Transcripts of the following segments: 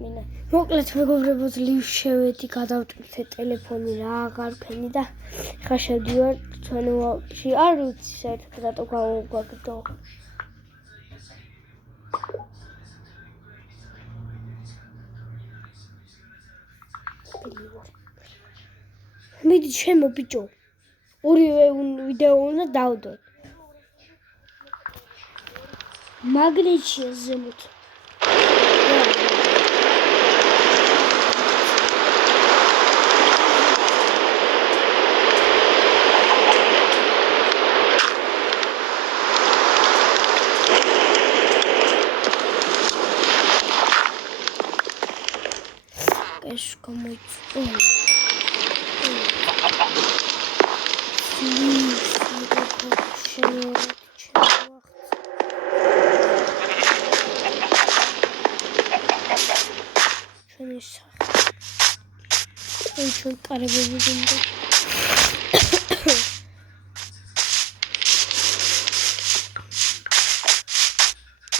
მინა. მოკლედ მეგობრებო, ძლივ შევედი, გადავტვირთე ტელეფონი რა აღარ ვქენი და ხა შევდივარ თქვენი ვაკში. არ ვიცი საერთოდ რატო გამოვგვაგდო. მიდი შემო ბიჭო. ორივე ვიდეო უნდა დავდოთ. მაგნიტია ზემოთ. ეს გამოიწვია. Çok arabamızın da.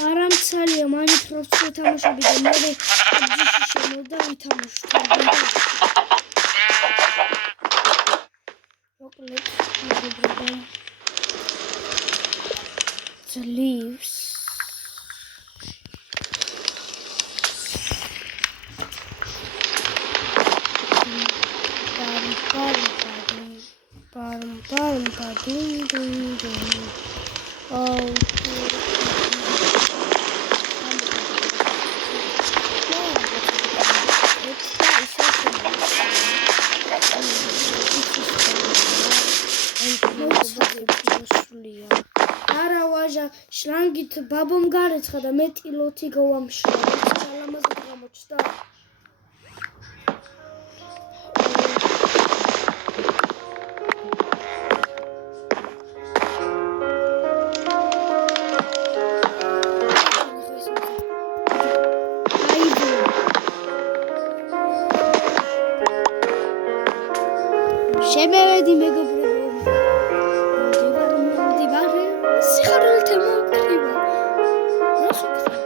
Aram saliye Minecraft'ta tamaşabilirim. Böyle şişemde tamaşabilirim. Yok buradan. The leaves. არა ვაჟა შლანგით ბაბომ გარეცხა და მე ტილოთი გავამშრა ალამაზად გამოჩნდა შემევედი მეგობრებო სიხარულით მოკრიბა რას ვქნა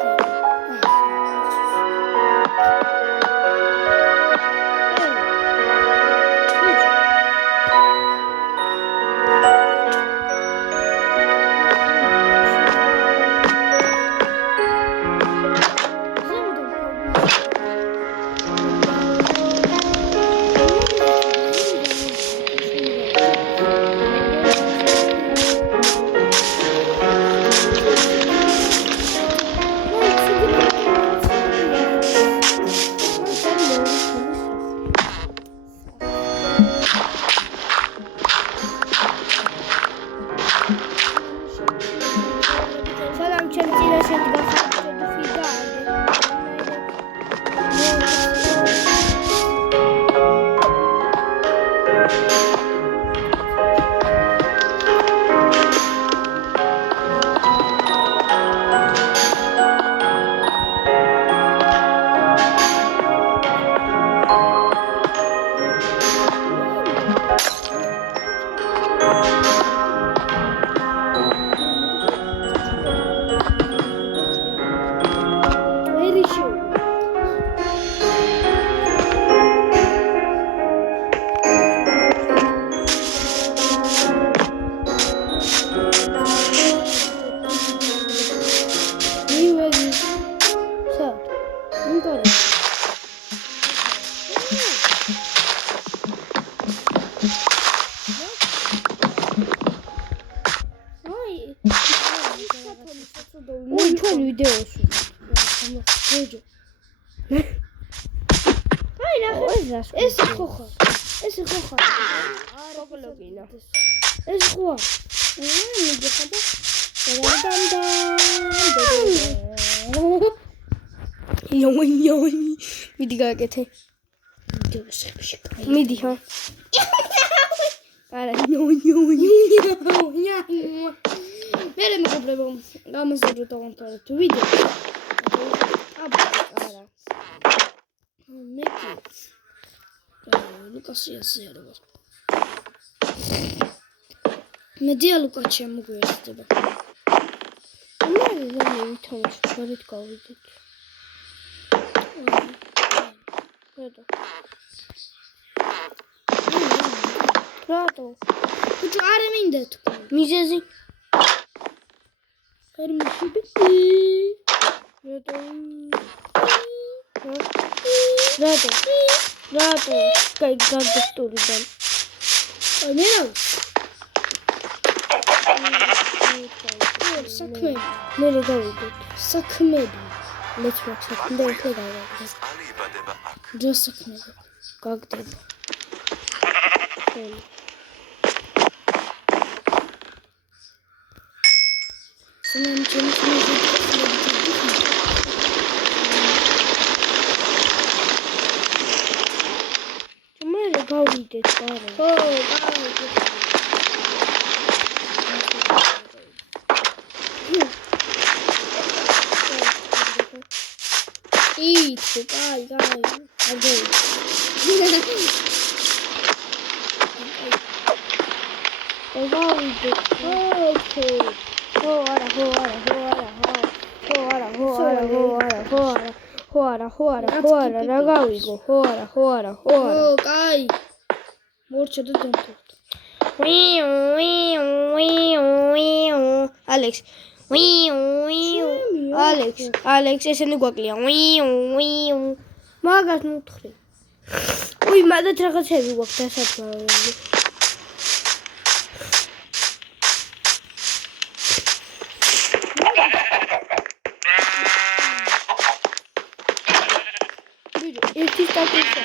Ჩვენ ვიდეოს ვიდეო. აი ნახე. ეს ხო ხარ. ეს ხო ხარ. არა ბლოგინა. ეს ხოა. მიდი ხოდა. იოი. მიდი გაკეთე. ვიდეოს ხებში. მიდი ხო. არა იოი. მერე მეგობრებო, გამოსდოთ დავამთავრეთ ვიდეო. არა. მეგი. ლუკასია ზერვა. მედია ლუკაჩია მოგვიერთდება. მე ვითამაშ, შორით გავიდეთ. რატო? ბიჭო არ მინდა თქვი. მიზეზი. ხერმიში. რატო? კაი გაგსტურიდან. მე რა? საქმე. მე გავიდეთ. საქმეები. მეც მაქვს საქმე და ეხლა გავაგზავნე. რა საქმეები? გაგდება. მე გავიდეთ არა. ხო, გავიდეთ. იცი, კაი. აგე. გავიდეთ. ხო არა, რა გავიგო, ხო არა. ო, კაი. მორჩა და დამთავრდა. ალექს, ესენი გვაკლია. მაგას მუთხრი. უი, მაგათ რაღაცები გვაქვს დასათვალებული. ერთი სტაკისა.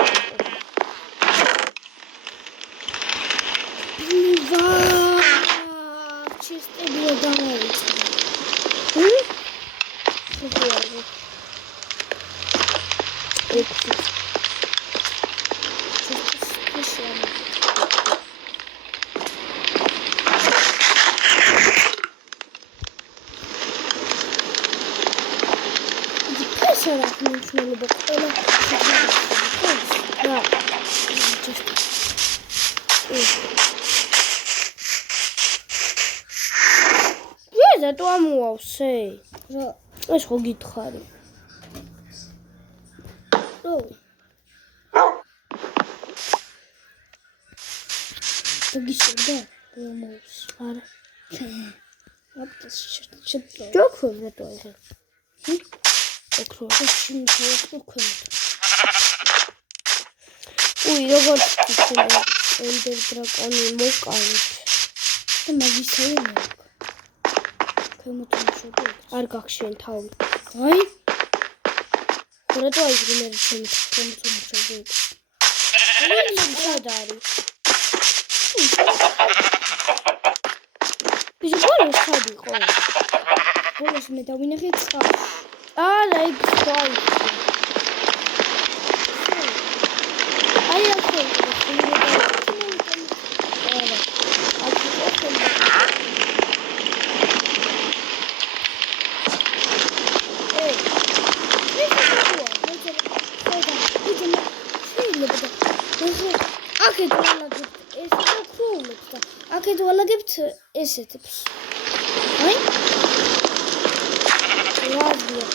ჩისტებია გამოვიწე. რატო ამოავსე? რა? ეს ხო გითხარი. დაგიშევდა? ამოავს. არა. აპტას შეჭდა. ჯოქო რატო ახლა? ოქრო. უი, როგორც თქვენ ენდერ დრაკონი მოკალით. და მაგისები მოკ. ქემოთმაშობ. არ გახშენ თავი. აი? რატო აიგრი მე ქემოთმაშობ? სად არის? ბიჭო, სად იყო? ბოლოს მე დავინახე წყალში. არა, იქ სხვა. აი ახლა აქეთ ვალაგებთ ესეთებს. აი? რაზია?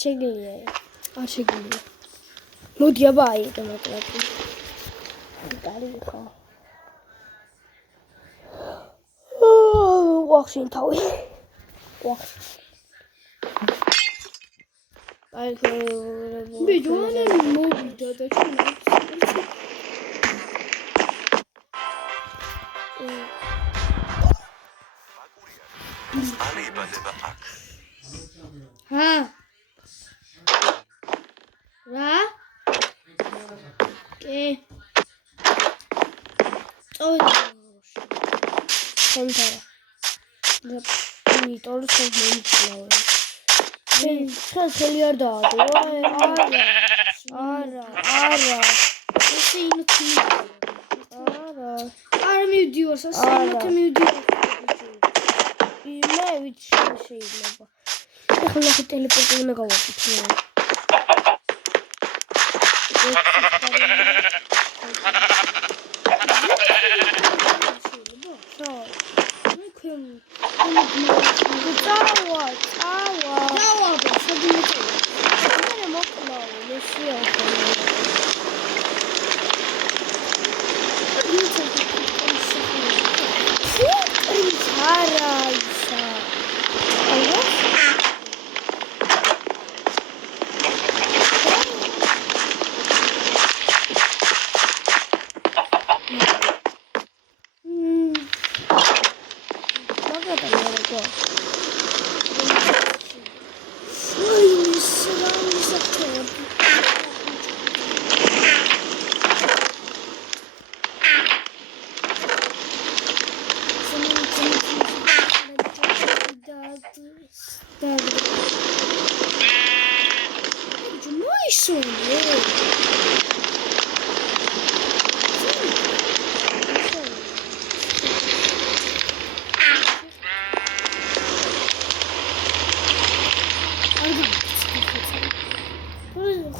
შეგიძლია. არ შეგიძლია. მოდი აბა აიღე მატრაკი. კარგი ხო. ვახშინ თავი. ვახ. აი ხო. ბიჯონა მოვიდა და ჩვენ აიბადება აქ. ჰა რა კე წოვიდი ხონდა. იმიტომ რომ მომიწლავე. ხელი არ დაადო. არა. ესე ინოთი არა. არ მივდივარ სასწაულით მივდივარ მე ვიცი შეიძლება. ეხლა ნახე ტელეპორტი უნდა გავაკეთო.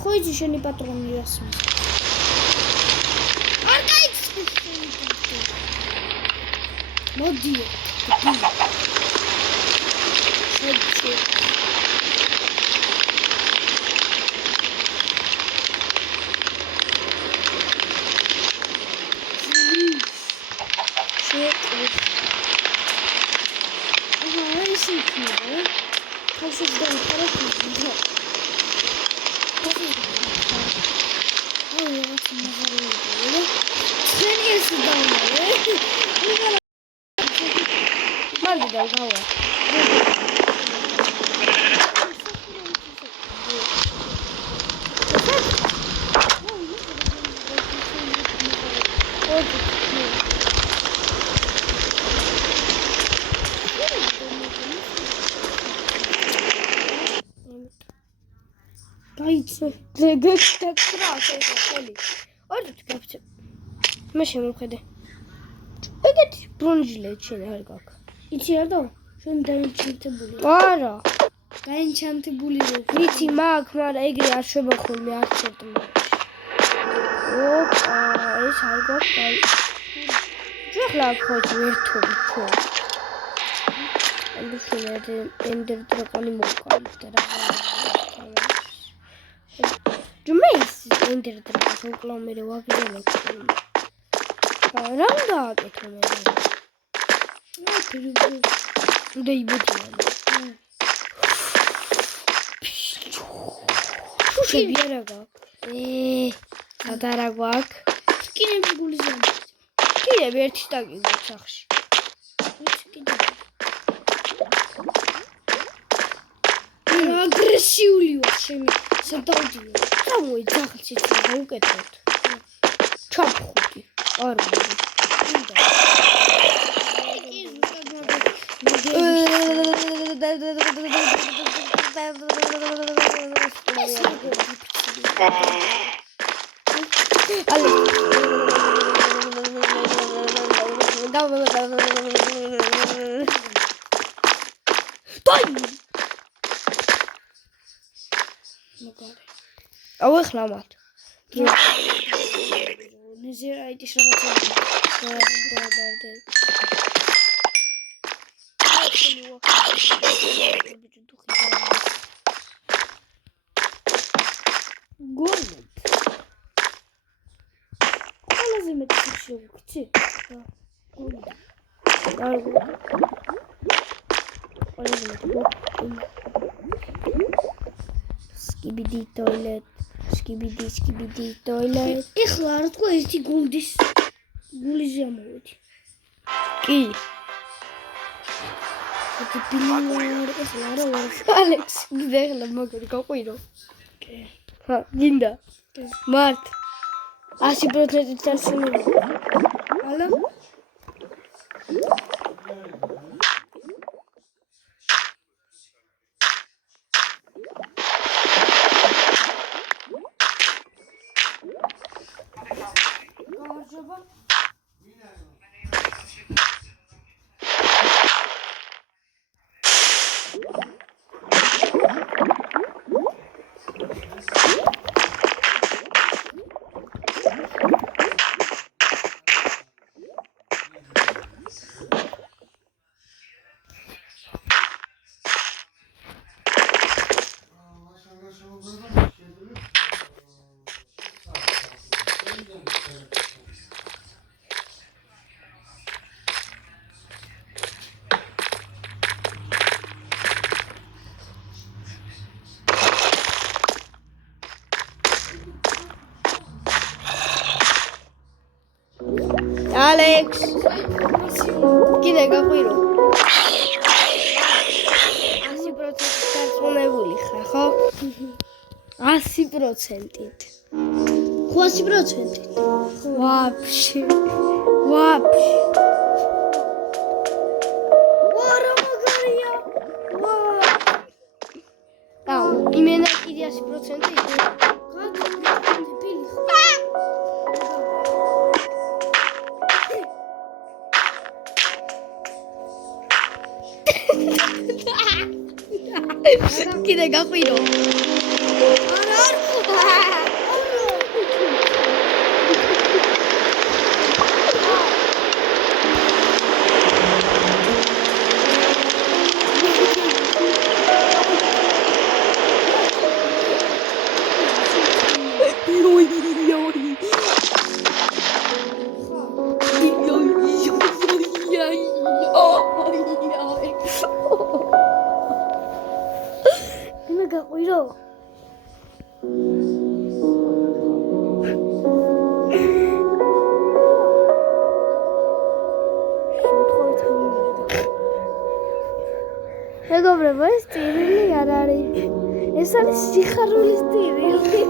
ხოიძი შენი პატრონი რასმის არ გაიქცეს მოდი მე შემოვხედე. ეგეთი ბრონჯილე შენ არ გაქვს. იცი არ და შენ დაენჩანტებული არა. დაენჩანტებული ვიცი მაქვს, მაგრამ ეგრე არ შევა ხოლმე არც ერთ მაგში. ოპა, ეს არ გაქვს აი. ჯეხლა ხოჭი ერთობი ხო. ანუ შენ ენდერ დრაკონი მოვყავით რა. ჯუმეის ენდერ დრაკონს უკლამერე ვაგზავნე. რა გააკეთო მე? და იბუდიან. შუშები არ გაქვს. გადარა გვაქვს. სკინები გულიზან. სკინები ერთი სტაკი გვაქვს სახში. აგრესიული ვარ შენი სადავდიო. წამოი ძაღლში გავუკეთოთ. ჩაფხუტი. არ მოდი. აუ ხლამათ. ნეზერაიტის რაღაცა. შეგვი, ვიცი? არ Skibidi toilet. Skibidi toilet. ეხლა რა თქვა ერთი გულიზე ამოვედი. კი. ეთი ბილინგ ეხლა რა ვარ. ალექს, გიდეხლა მაგარი გაყვირო. კი. ხა, გინდა. მართ. 100% დასწრებული. ალა გამარჯობა ალექს. კიდე გაყვირო. 100% დასწრებული ხარ, ხო? 100%-ით. 100%-ით. Вообще. ვარა მაგარია. აუ, იმენა კიდე 100%-ით. კიდე გაყვირო. მე გაყვირო. მეგობრებო, ეს ტირილი არ არის. ეს არის სიხარულის ტირილი.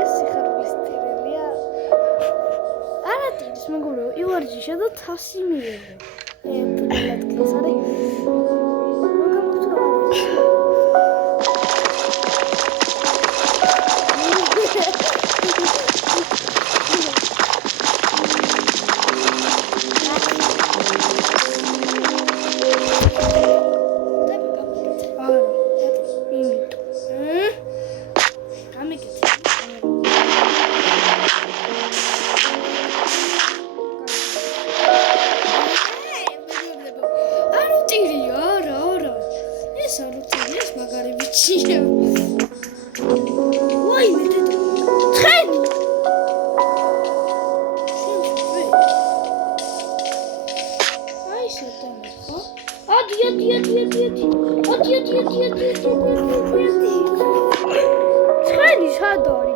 ეს სიხარულის ტირილია. არა ტირის, მეგობრებო, ივარჯიშა და თასი მიიღო. ფუტბოლად კეს არის. ცხენი სადარი